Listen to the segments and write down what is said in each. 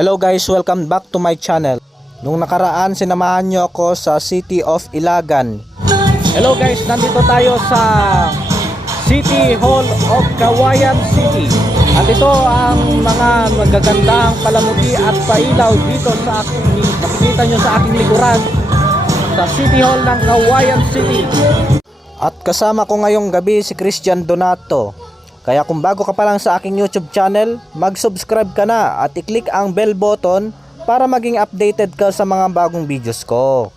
Hello guys, welcome back to my channel. Nung nakaraan, sinamahan nyo ako sa City of Ilagan. Hello guys, nandito tayo sa City Hall of Cauayan City. At ito ang mga magagandang palamuti at pailaw dito sa aking, makikita nyo sa aking likuran, sa City Hall ng Cauayan City. At kasama ko ngayong gabi si Christian Donato. Kaya kung bago ka pa lang sa aking YouTube channel, mag-subscribe ka na at i-click ang bell button para maging updated ka sa mga bagong videos ko.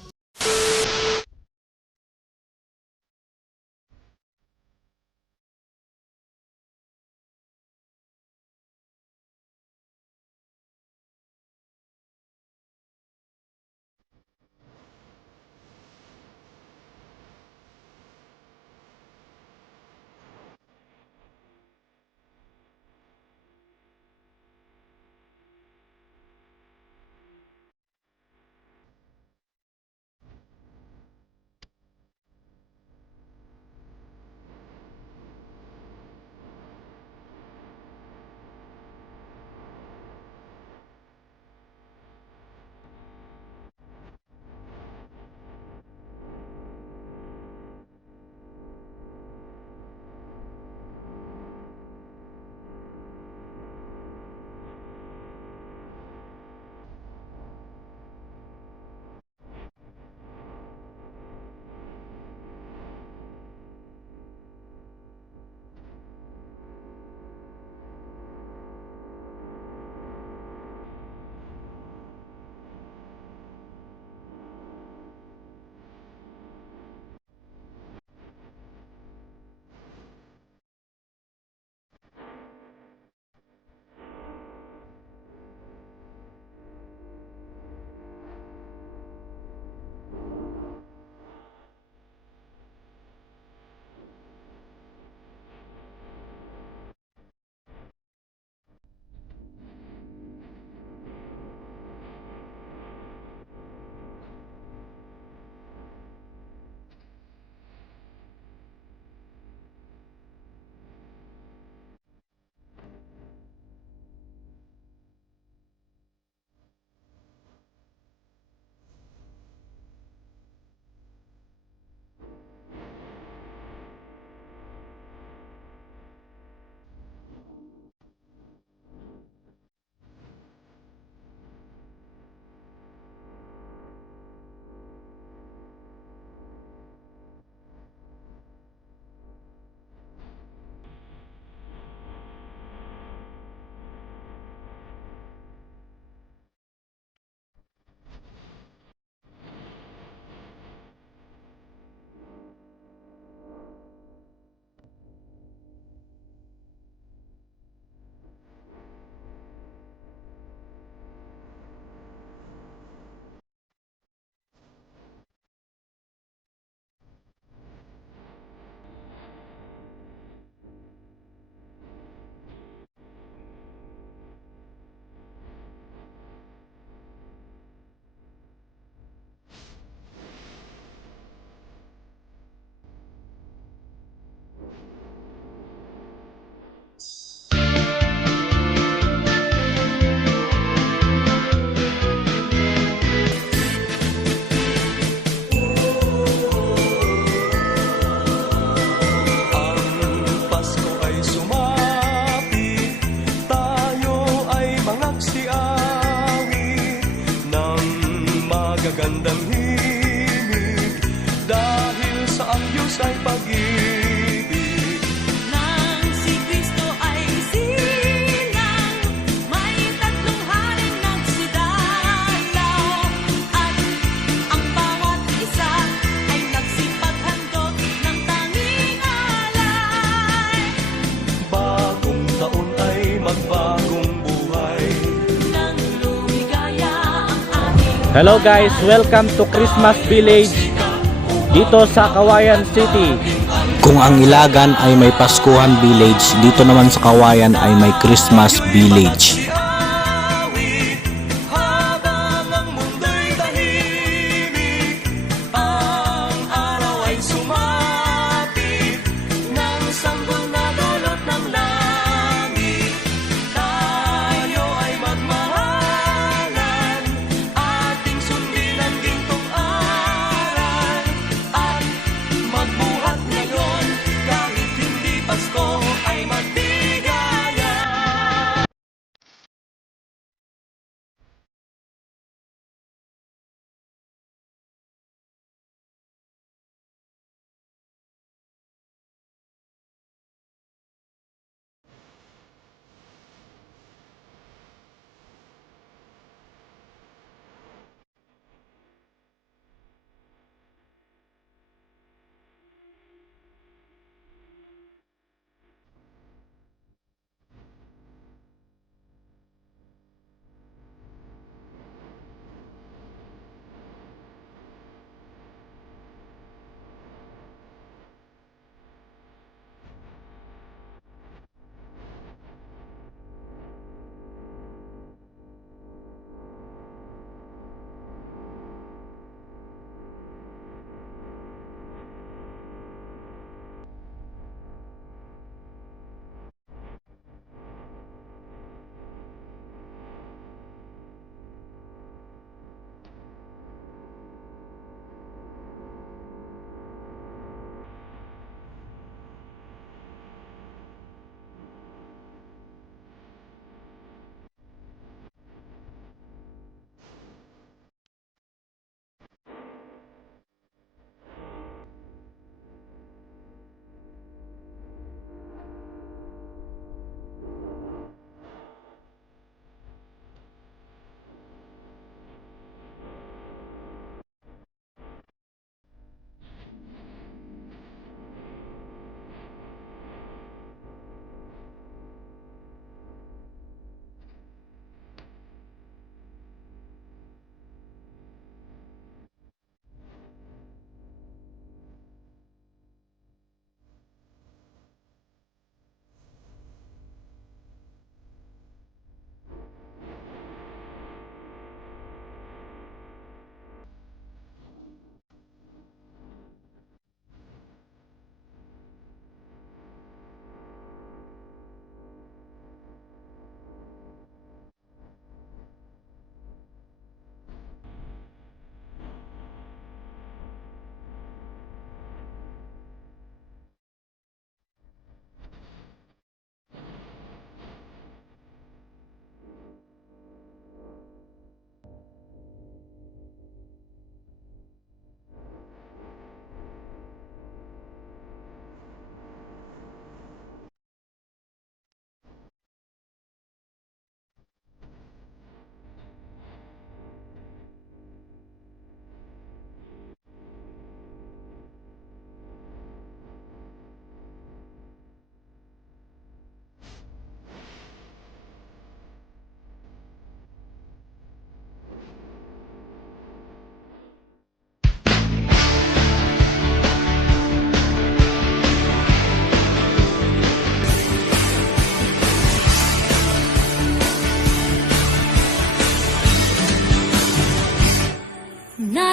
Magagandang himig dahil sa ang Diyos ay pag-ibig. Nang si Kristo ay silang, may tatlong haring nagsidalaw, at ang bawat isa ay nagsipaghandog ng tanging alay. Bagong taon ay magbagong buhay. Nang lumigaya ang ating Hello guys, welcome to Christmas Village dito sa Cauayan City. Kung ang Ilagan ay may Paskuhan Village, dito naman sa Cauayan ay may Christmas Village. Habang ang mundo'y tahimik, ang araw ay sumapit ng sanggol na dulot ng langit. Tayo ay magmahal.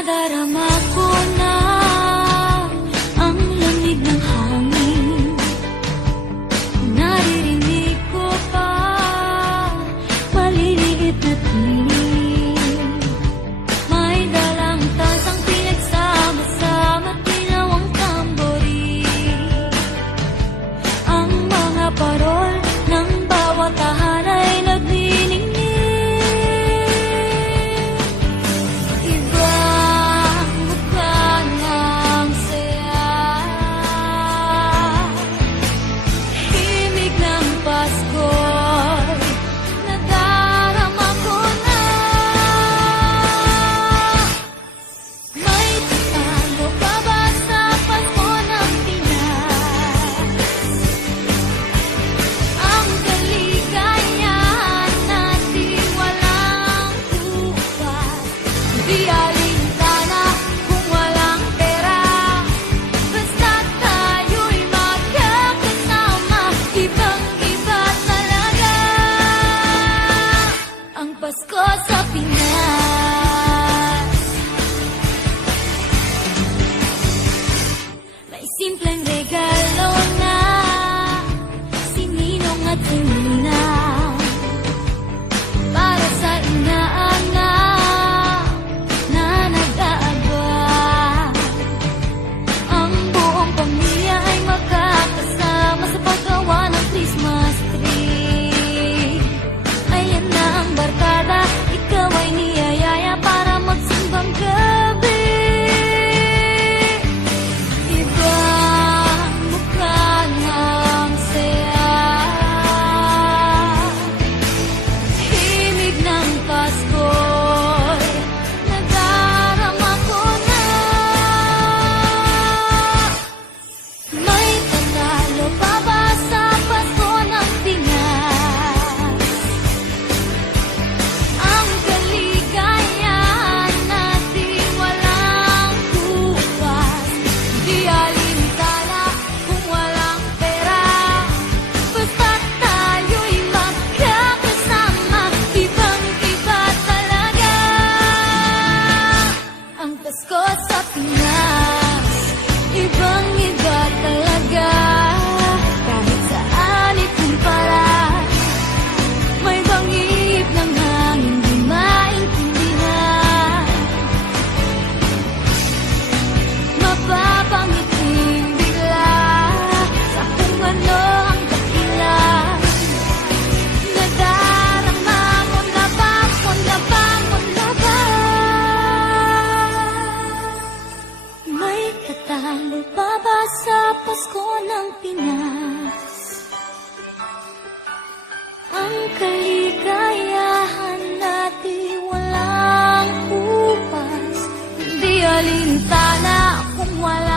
Nadarama ko na ang lamig ng hangin. Naririnig ko pa maliliit na tinig. May dalang tasang pinagsama-sama, tinawang tamborin. Ang mga parol ng bawat tahan ay nagniningning. Ibang mukha ng saya, himig ng Pasko'y nadarama ko na. May talo pa ba sa Pasko ng Pinas? Ang kaligayahan natin walang tupas. Di alintana kung walang pera, basta't tayo'y magkakasama. Ibang-iba talaga ang Pasko sa Pinas. May simpleng regalo na sininong at sininang para sa inaanak na nag-aabang. Ang buong pamilya ay magkakasama sa paggawa ng Christmas tree. Ayan na ang barkada, ikaw ay niyayaya para magsimbang gabi. Ibang mukha ng saya, himig ng Pasko'y nadarama ko na. May tatalo pa ba sa Pasko ng Pinas? Ang kaligayahan natin walang tupas. Di alintana kung walang pera, basta't tayo'y magkakasama. Ibang-iba talaga ang Pasko sa Pinas. Ibang-iba talaga, kahit saan ikumpara. May bangib ng hangin di maintindihan. Mapapangiting bigla sa kung ano ang dahilan. Nadarama mo na ba, mo na ba, mo na ba? May katalo pa ba sa Pasko ng Pinas? Ang kaligayahan natin walang upas. Di alintana kung wala